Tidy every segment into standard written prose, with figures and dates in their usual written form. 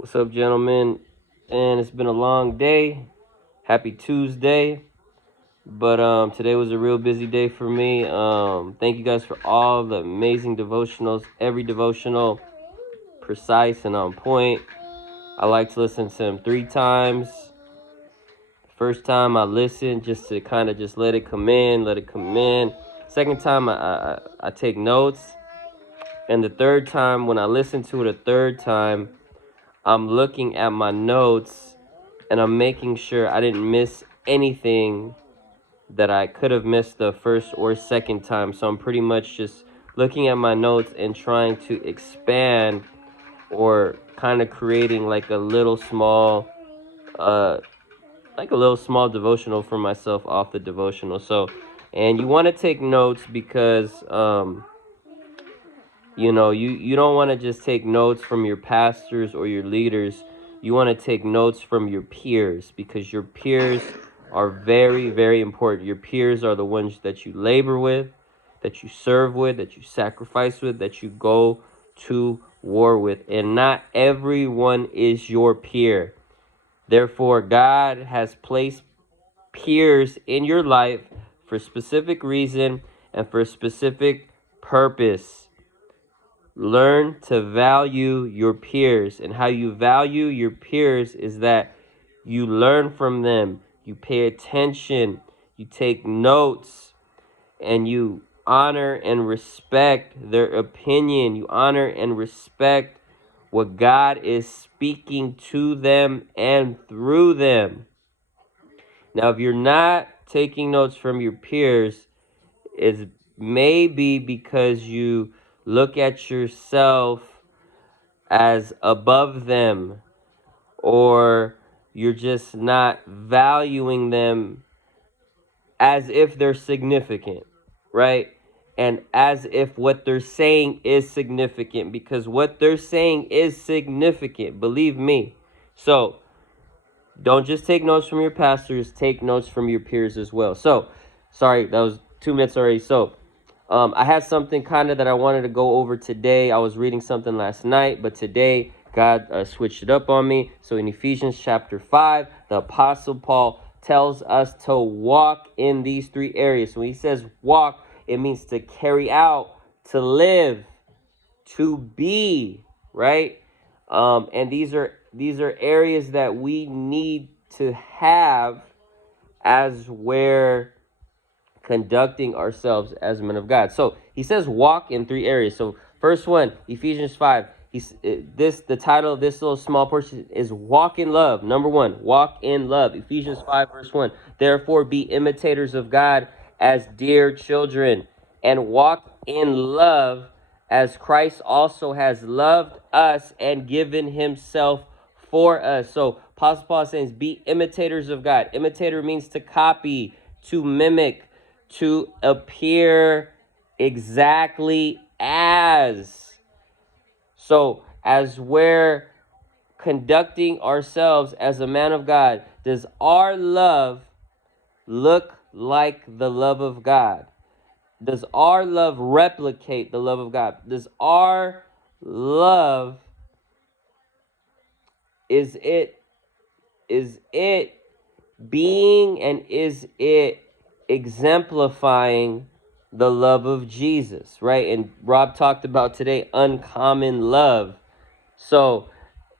What's up, gentlemen? And it's been a long day. Happy Tuesday. But today was a real busy day for me. Thank you guys for all the amazing devotionals. Every devotional precise and on point. I like to listen to them 3 times. First time I listened just to kind of just let it come in, let it come in. Second time I take notes. And the third time, when I listen to it a third time, I'm looking at my notes and I'm making sure I didn't miss anything that I could have missed the first or second time. So I'm pretty much just looking at my notes and trying to expand or kind of creating uh like a little small devotional for myself off the devotional. So, and you want to take notes because you don't want to just take notes from your pastors or your leaders. You want to take notes from your peers, because your peers are very, very important. Your peers are the ones that you labor with, that you serve with, that you sacrifice with, that you go to war with. And not everyone is your peer. Therefore, God has placed peers in your life for a specific reason and for a specific purpose. Learn to value your peers. And how you value your peers is that you learn from them, you pay attention, you take notes, and you honor and respect their opinion. You honor and respect what God is speaking to them and through them. Now, if you're not taking notes from your peers, it's maybe because you look at yourself as above them, or you're just not valuing them as if they're significant, right? And as if what they're saying is significant, because what they're saying is significant, believe me. So don't just take notes from your pastors, take notes from your peers as well. So, sorry, that was 2 minutes already. So, I had something kind of that I wanted to go over today. I was reading something last night, but today God switched it up on me. So in Ephesians chapter 5, the Apostle Paul tells us to walk in these 3 areas. So when he says walk, it means to carry out, to live, to be, right? And these are areas that we need to have as we're conducting ourselves as men of God. So he says walk in 3 areas. So first one, Ephesians 5. The title of this little small portion is walk in love. Number 1, walk in love. Ephesians 5 verse 1. Therefore be imitators of God as dear children, and walk in love as Christ also has loved us and given himself for us. So Apostle Paul is saying, be imitators of God. Imitator means to copy, to mimic, to appear exactly as. So as we're conducting ourselves as a man of God, does our love look like the love of God? Does our love replicate the love of God? Does our love, is it being, and is it exemplifying the love of Jesus, right? And Rob talked about today uncommon love. So,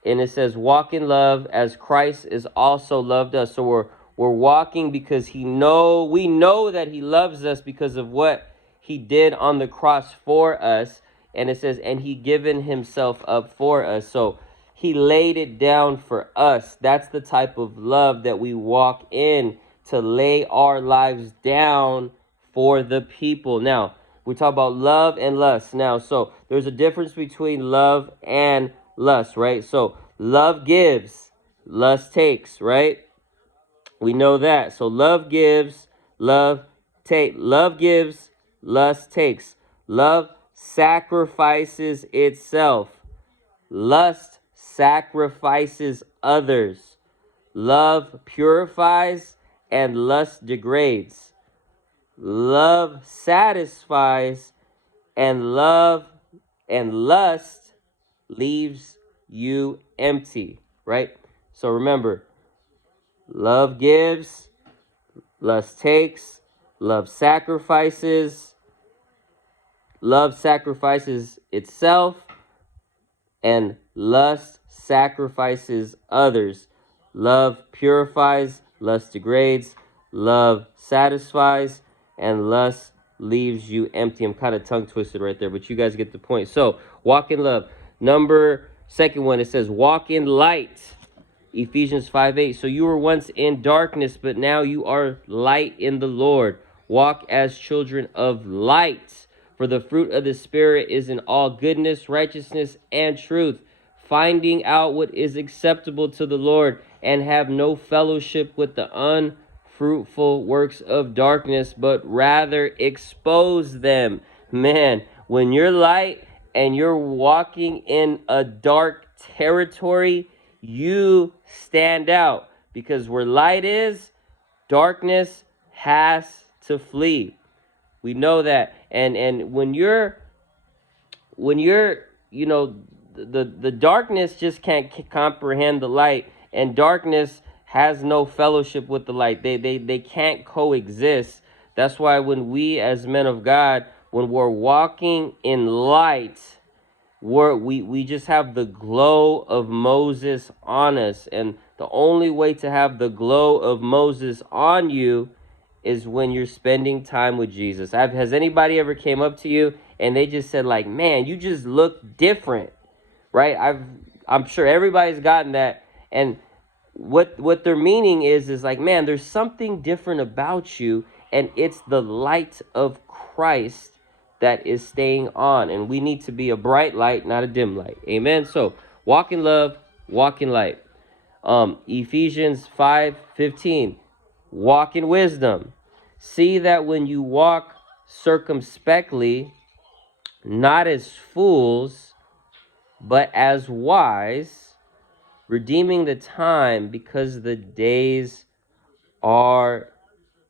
and it says walk in love as Christ is also loved us. So we're walking because we know that he loves us because of what he did on the cross for us. And it says, and he given himself up for us. So he laid it down for us. That's the type of love that we walk in, to lay our lives down for the people. Now, we talk about love and lust. Now, so there's a difference between love and lust, right? So love gives, lust takes, right? We know that. So love gives, love gives, lust takes. Love sacrifices itself. Lust sacrifices others. Love purifies and lust degrades. Love satisfies and lust leaves you empty, right? So remember, love gives, lust takes, love sacrifices, love sacrifices itself, and lust sacrifices others. Love purifies, lust degrades, love satisfies, and lust leaves you empty. I'm kind of tongue twisted right there, but you guys get the point. So, walk in love. Second one, it says, walk in light. Ephesians 5:8. So you were once in darkness, but now you are light in the Lord. Walk as children of light. For the fruit of the Spirit is in all goodness, righteousness, and truth, finding out what is acceptable to the Lord, and have no fellowship with the unfruitful works of darkness, but rather expose them. Man, when you're light and you're walking in a dark territory, you stand out, because where light is, darkness has to flee. We know that. And when you're the darkness just can't comprehend the light, and darkness has no fellowship with the light. They can't coexist. That's why when we as men of God, when we're walking in light, we just have the glow of Moses on us. And the only way to have the glow of Moses on you is when you're spending time with Jesus. Has anybody ever came up to you and they just said, like, man, you just look different, right? I'm sure everybody's gotten that. And what their meaning is like, man, there's something different about you, and it's the light of Christ that is staying on. And we need to be a bright light, not a dim light. Amen. So walk in love, walk in light. Ephesians 5:15, walk in wisdom. See that when you walk circumspectly, not as fools, but as wise, redeeming the time, because the days are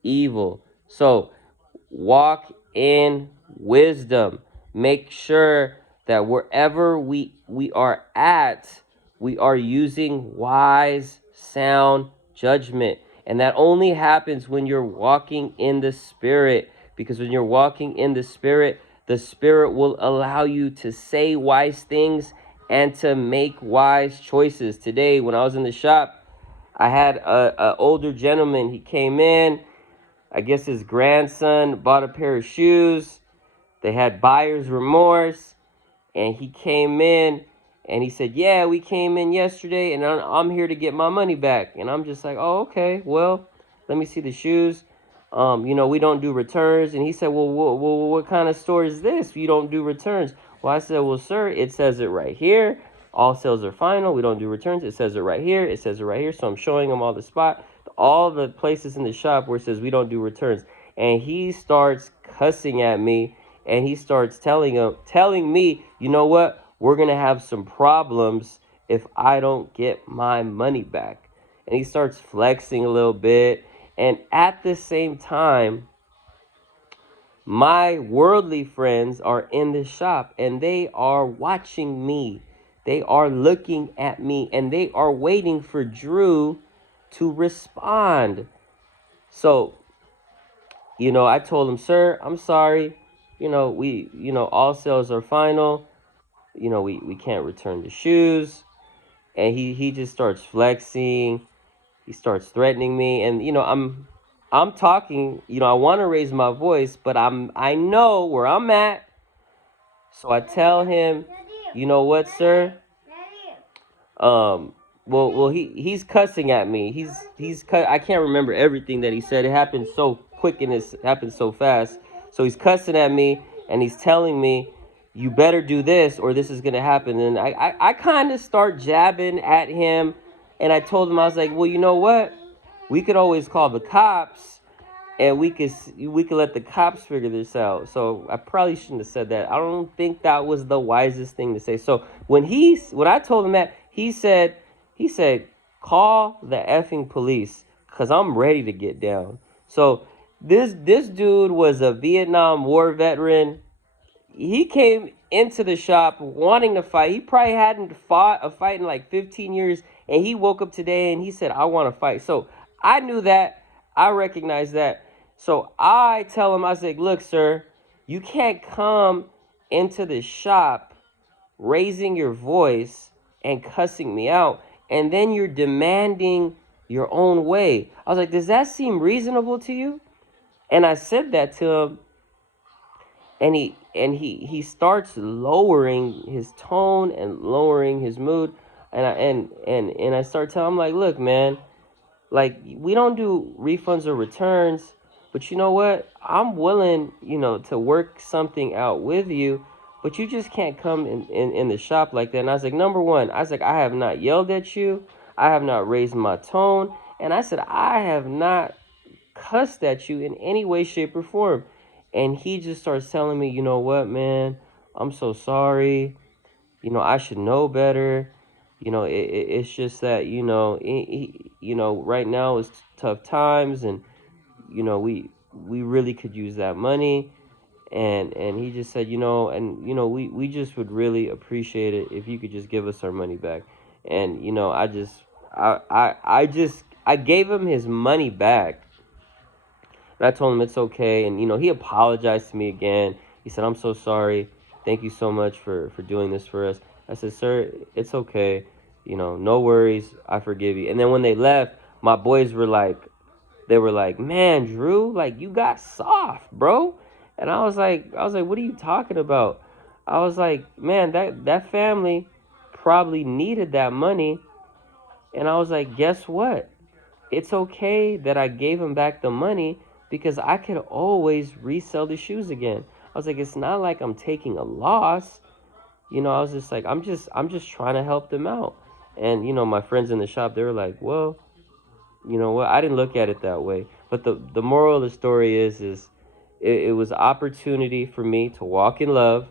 evil. So walk in wisdom. Make sure that wherever we are at, we are using wise, sound judgment. And that only happens when you're walking in the Spirit. Because when you're walking in the Spirit will allow you to say wise things and to make wise choices. Today, when I was in the shop, I had a older gentleman. He came in. I guess his grandson bought a pair of shoes. They had buyer's remorse. And he came in and he said, yeah, we came in yesterday and I'm here to get my money back. And I'm just like, oh, okay, well, let me see the shoes. We don't do returns. And he said, well, what kind of store is this? You don't do returns. Well, I said, well, sir, it says it right here. All sales are final. We don't do returns. It says it right here. It says it right here. So I'm showing him all the places in the shop where it says we don't do returns. And he starts cussing at me, and he starts telling me, you know what? We're going to have some problems if I don't get my money back. And he starts flexing a little bit. And at the same time, my worldly friends are in the shop, and they are watching me. They are looking at me, and they are waiting for Drew to respond. So, I told him, sir, I'm sorry. All sales are final. We can't return the shoes. And he just starts flexing. He starts threatening me. And, I'm talking, I want to raise my voice, but I know where I'm at. So I tell him, you know what, sir? He's cussing at me. I can't remember everything that he said. It happened so quick and it happened so fast. So he's cussing at me and he's telling me, you better do this or this is going to happen. And I kind of start jabbing at him. And I told him, I was like, well, you know what? We could always call the cops, and we could let the cops figure this out. So I probably shouldn't have said that. I don't think that was the wisest thing to say. So when I told him that, he said, call the effing police, because I'm ready to get down. So this dude was a Vietnam War veteran. He came into the shop wanting to fight. He probably hadn't fought a fight in like 15 years, and he woke up today and he said, I want to fight. So I knew that. I recognized that. So I tell him, I said, look, sir, you can't come into the shop raising your voice and cussing me out, and then you're demanding your own way. I was like, does that seem reasonable to you? And I said that to him, and he starts lowering his tone and lowering his mood, and I start telling him, like, look, man, like, we don't do refunds or returns, but you know what? I'm willing, to work something out with you, but you just can't come in the shop like that. And I was like, number one, I was like, I have not yelled at you. I have not raised my tone. And I said, I have not cussed at you in any way, shape, or form. And he just starts telling me, you know what, man, I'm so sorry. I should know better. It's just that, right now it's tough times, and, we really could use that money. And he just said, we just would really appreciate it if you could just give us our money back. And, I gave him his money back. And I told him it's okay. And, he apologized to me again. He said, I'm so sorry. Thank you so much for doing this for us. I said, sir, it's okay. No worries. I forgive you. And then when they left, my boys were like, man, Drew, like, you got soft, bro. And I was like, what are you talking about? I was like, man, that family probably needed that money. And I was like, guess what? It's okay that I gave him back the money, because I could always resell the shoes again. I was like, it's not like I'm taking a loss. I was just like, I'm just trying to help them out. And, my friends in the shop, they were like, well, you know what? I didn't look at it that way. But the moral of the story is it was an opportunity for me to walk in love.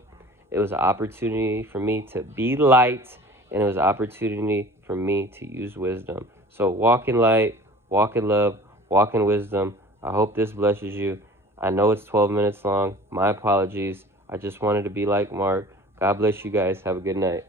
It was an opportunity for me to be light. And it was an opportunity for me to use wisdom. So walk in light, walk in love, walk in wisdom. I hope this blesses you. I know it's 12 minutes long. My apologies. I just wanted to be like Mark. God bless you guys. Have a good night.